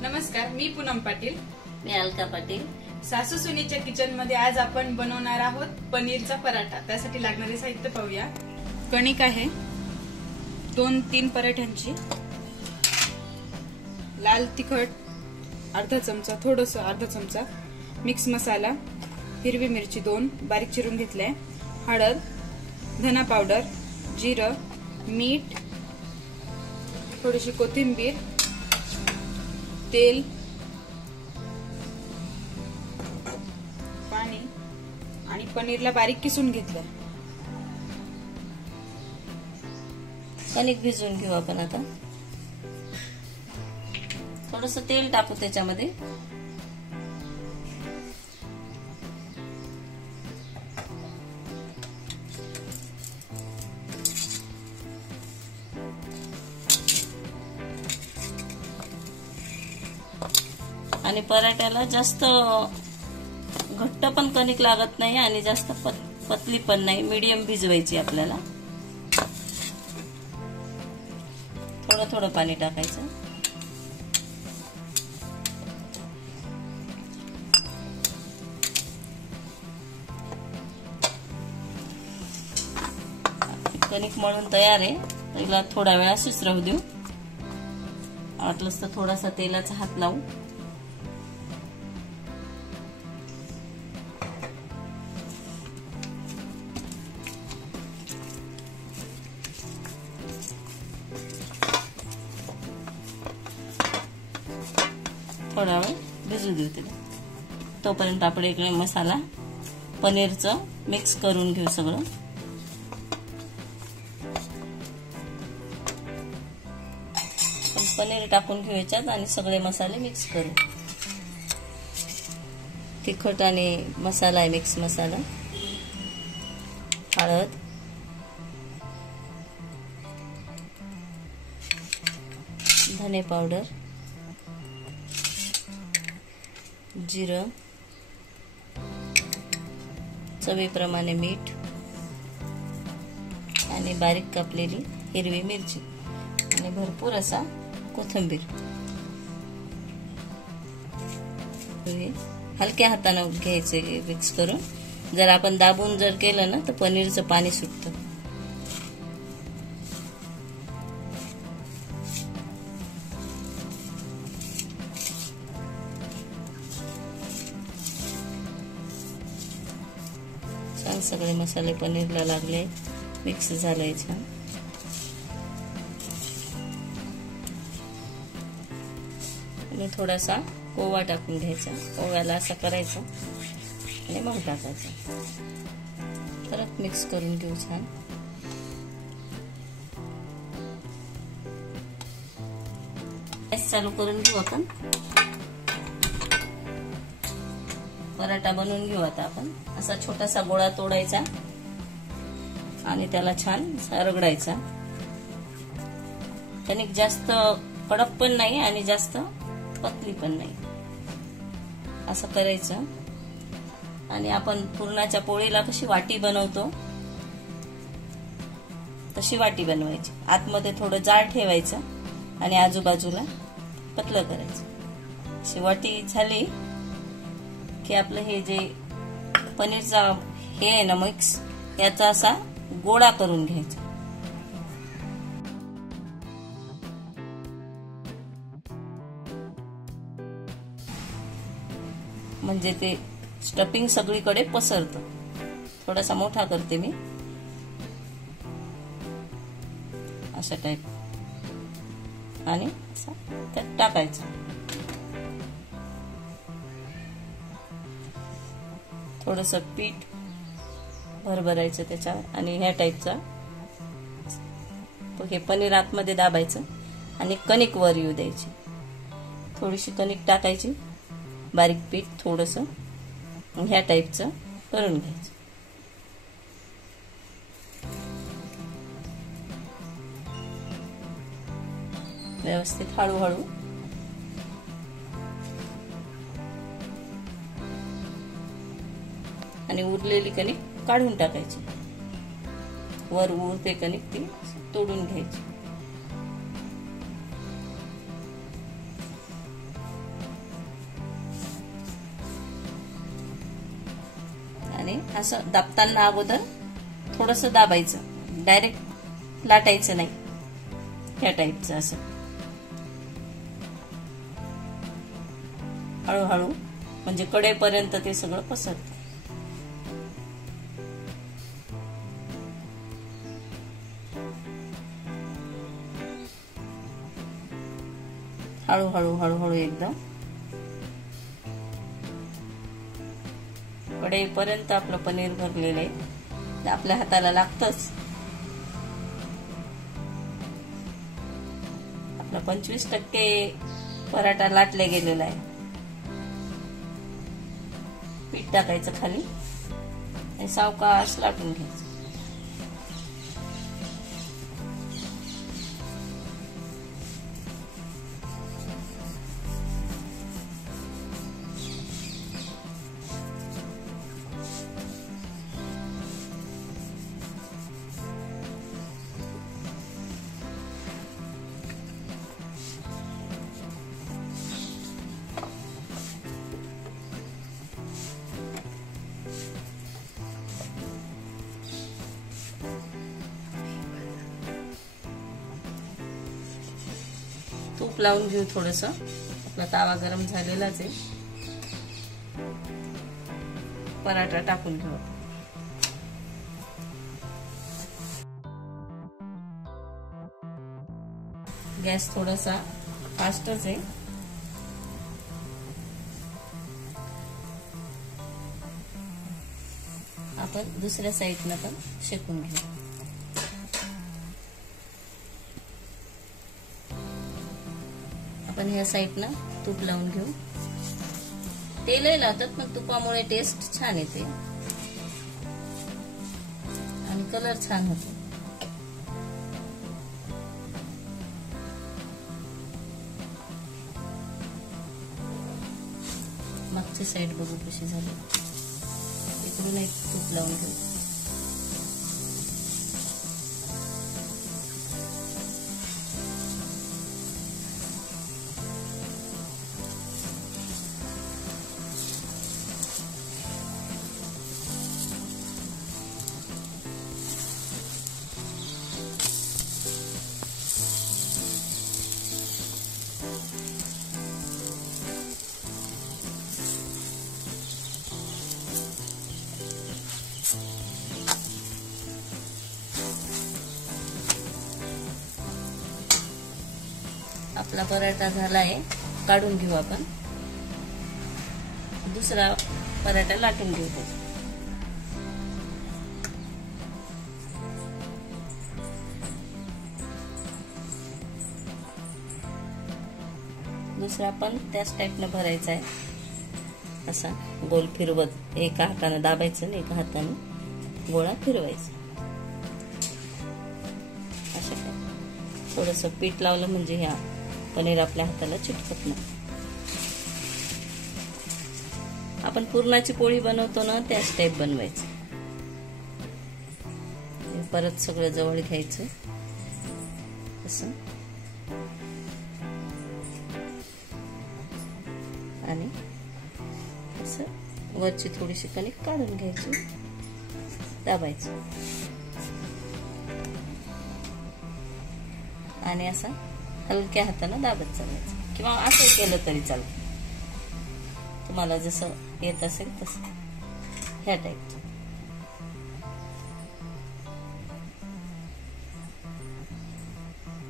नमस्कार, मी पूनम पाटील. मी अलका पाटील. सासू सुनीच्या किचन मध्ये आज आपण बनवणार आहोत पनीरचा पराठा. त्यासाठी लागणारे साहित्य पाहूया. कणिक आहे 2-3 पराठ्यांची, लाल तिखट अर्धा चमचा, थोडस अर्धा चमचा, मिक्स मसाला, हिरवी मिरची 2 बारीक चिरून घेतल्या, हळद, धना पावडर, जिरं, मीठ, थोडीशी कोथिंबीर, तेल, पाणी आणि पनीरला बारीक किसून घेतलं. कणिक भिजवून घेऊ आपण. आता थोडस तेल टाकू त्याच्यामध्ये. आणि पराठ्याला जास्त घट्ट पण कणिक लागत नाही आणि जास्त पतली पण नाही, मीडियम भिजवायची आपल्याला. थोडं थोडं पाणी टाकायचं. कणिक मळून तयार आहे. त्याला थोडा वेळ अशीच राहू देऊ. वाटलंच तर थोडासा तेलाचा हात लावू. थोडा वेळ भिजू देऊ तिला. तोपर्यंत आपण इकडे मसाला पनीरचं मिक्स करून घेऊ सगळं. पनीर टाकून घेऊ याच्यात आणि सगळे मसाले मिक्स करू. तिखट आणि मसाला आहे, मिक्स मसाला, हळद, धने पावडर, जिरं, चवीप्रमाणे मीठ आणि बारीक कापलेली हिरवी मिरची आणि भरपूर असा कोथिंबीर. हलक्या हाताने घ्यायचे मिक्स करून. जर आपण दाबून जर केलं ना तर पनीरचं पाणी सुटतं. छान सगळे मसाले पनीरला लागले, मिक्स झालंय छान. आणि थोडासा ओवा टाकून घ्यायचा. ओव्याला असं करायचं आणि मग टाकायचं. परत मिक्स करून घेऊ छान. गॅस चालू करून घेऊ आपण. पराठा बनवून घेऊ. आता आपण असा छोटासा गोळा तोडायचा आणि त्याला छान रगडायचा. कणिक जास्त कडक पण नाही आणि जास्त पतली पण नाही, असं करायचं. आणि आपण पुरणाच्या पोळीला कशी वाटी बनवतो तशी वाटी बनवायची. आतमध्ये थोडं जाड ठेवायचं आणि आजूबाजूला पतलं करायचं. अशी वाटी झाली की आपलं हे जे पनीरचा हे आहे ना मिक्स, याचा असा गोळा करून घ्यायचा. म्हणजे ते स्टफिंग सगळीकडे पसरतं. थोडासा मोठा करते मी, अशा टाईप, आणि असा त्यात टाकायचं. थोडंसं पीठ भरभरायचं त्याच्यावर आणि ह्या टाईपचा हे पनीर आतमध्ये दाबायचं आणि कणिक वर येऊ द्यायची. थोडीशी कणिक टाकायची, बारीक पीठ थोडंसं, ह्या टाईपचं करून घ्यायचं. व्यवस्थित हळूहळू आणि उरलेली कणिक काढून टाकायची. वर उरते कणिक ती तोडून घ्यायची. आणि असं दाबताना अगोदर थोडस दाबायचं, डायरेक्ट लाटायचं नाही. ह्या टाईपचं असं हळूहळू, म्हणजे कडेपर्यंत ते सगळं पसरतं. हळूहळू हळूहळू एकदम कडेपर्यंत आपलं पनीर भरलेलं आहे. आपल्या हाताला लागतच. आपला 25% पराठा लाटले गेलेला आहे. पीठ टाकायचं खाली आणि सावकाश लाटून घ्यायचं. तूप लावून घेऊ थोडस. आपला तावा गरम झालेलाच आहे. पराठा टाकून घेऊ. गॅस थोडासा फास्टच आहे. आपण दुसऱ्या साईडला पण शेकून घेऊ. आपण ह्या साईडनं तूप लावून घेऊ. तेलही लावतात पण तुपामुळे टेस्ट छान येते आणि कलर छान होतो. मागची साईड बघू कशी झाली. इकडून एक तूप लावून घेऊ. आपला पराठा झालाय. काढून घेऊ आपण. दुसरा पराठा लाटून घेऊ. दुसरा पण त्याच टाईपने भरायचा आहे. असा गोल फिरवत एका हाताने दाबायचं आणि एका हाताने गोळा फिरवायचा. अशा काय थोडस पीठ लावलं म्हणजे ह्या पनीर आपल्या हाताला चिटकत नाही. आपण पुरणाची पोळी बनवतो ना त्याच टाईप बनवायचं. परत सगळं जवळ घ्यायचं असं आणि असं वरची थोडीशी कणिक काढून घ्यायची, दाबायचं आणि असा हलक्या हाताने दाबत चालायचं किंवा असं केलं तरी चालतं. तुम्हाला जसं येत असेल तसं ह्या टाईपचं.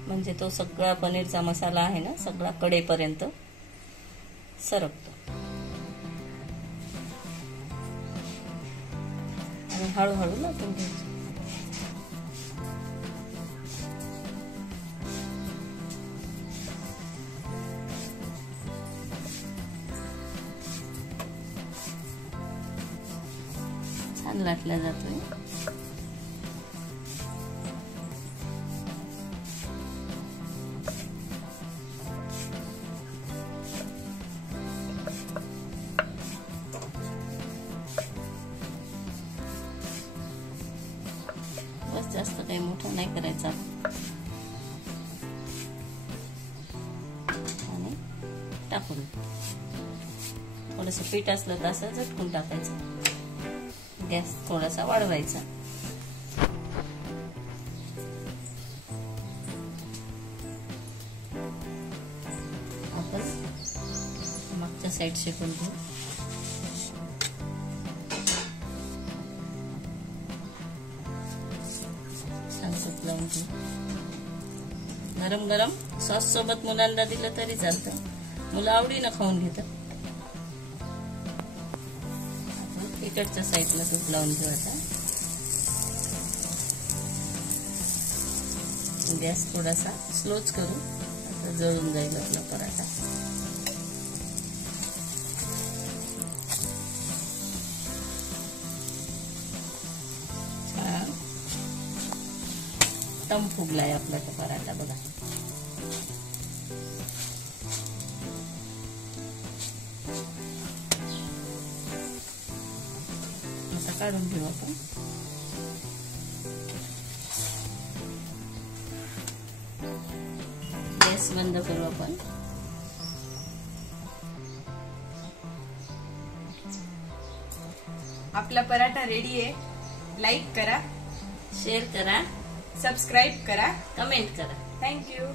म्हणजे तो सगळा पनीरचा मसाला आहे ना सगळा कडेपर्यंत सरकतो. आणि हळूहळू लाटून घ्यायचं. छान लाटला जातोय. बस जास्त मोठं नाही करायचं आणि टाकून थोडस पीठ असलं तर असं झटकून टाकायचं. गॅस थोडासा वाढवायचा. आपण मागच्या साईड शेकून घेऊ. छान तूप लावून घेऊ. गरम गरम सॉस सोबत मुलांना दिलं तरी चालतं. मुलं आवडीनं खाऊन घेतात. आपण इकडच्या साईडला तूप लावून घेऊ. आता गॅस थोडासा स्लोच करू. आता जळून जाईल आपला पराठा. छान टम फुगलाय आपला पराठा बघा. आता काढून घेऊ आपण. गॅस बंद करू आपण. आपला पराठा रेडी आहे. लाईक करा, शेअर करा, सबस्क्राईब करा, कमेंट करा. थँक्यू.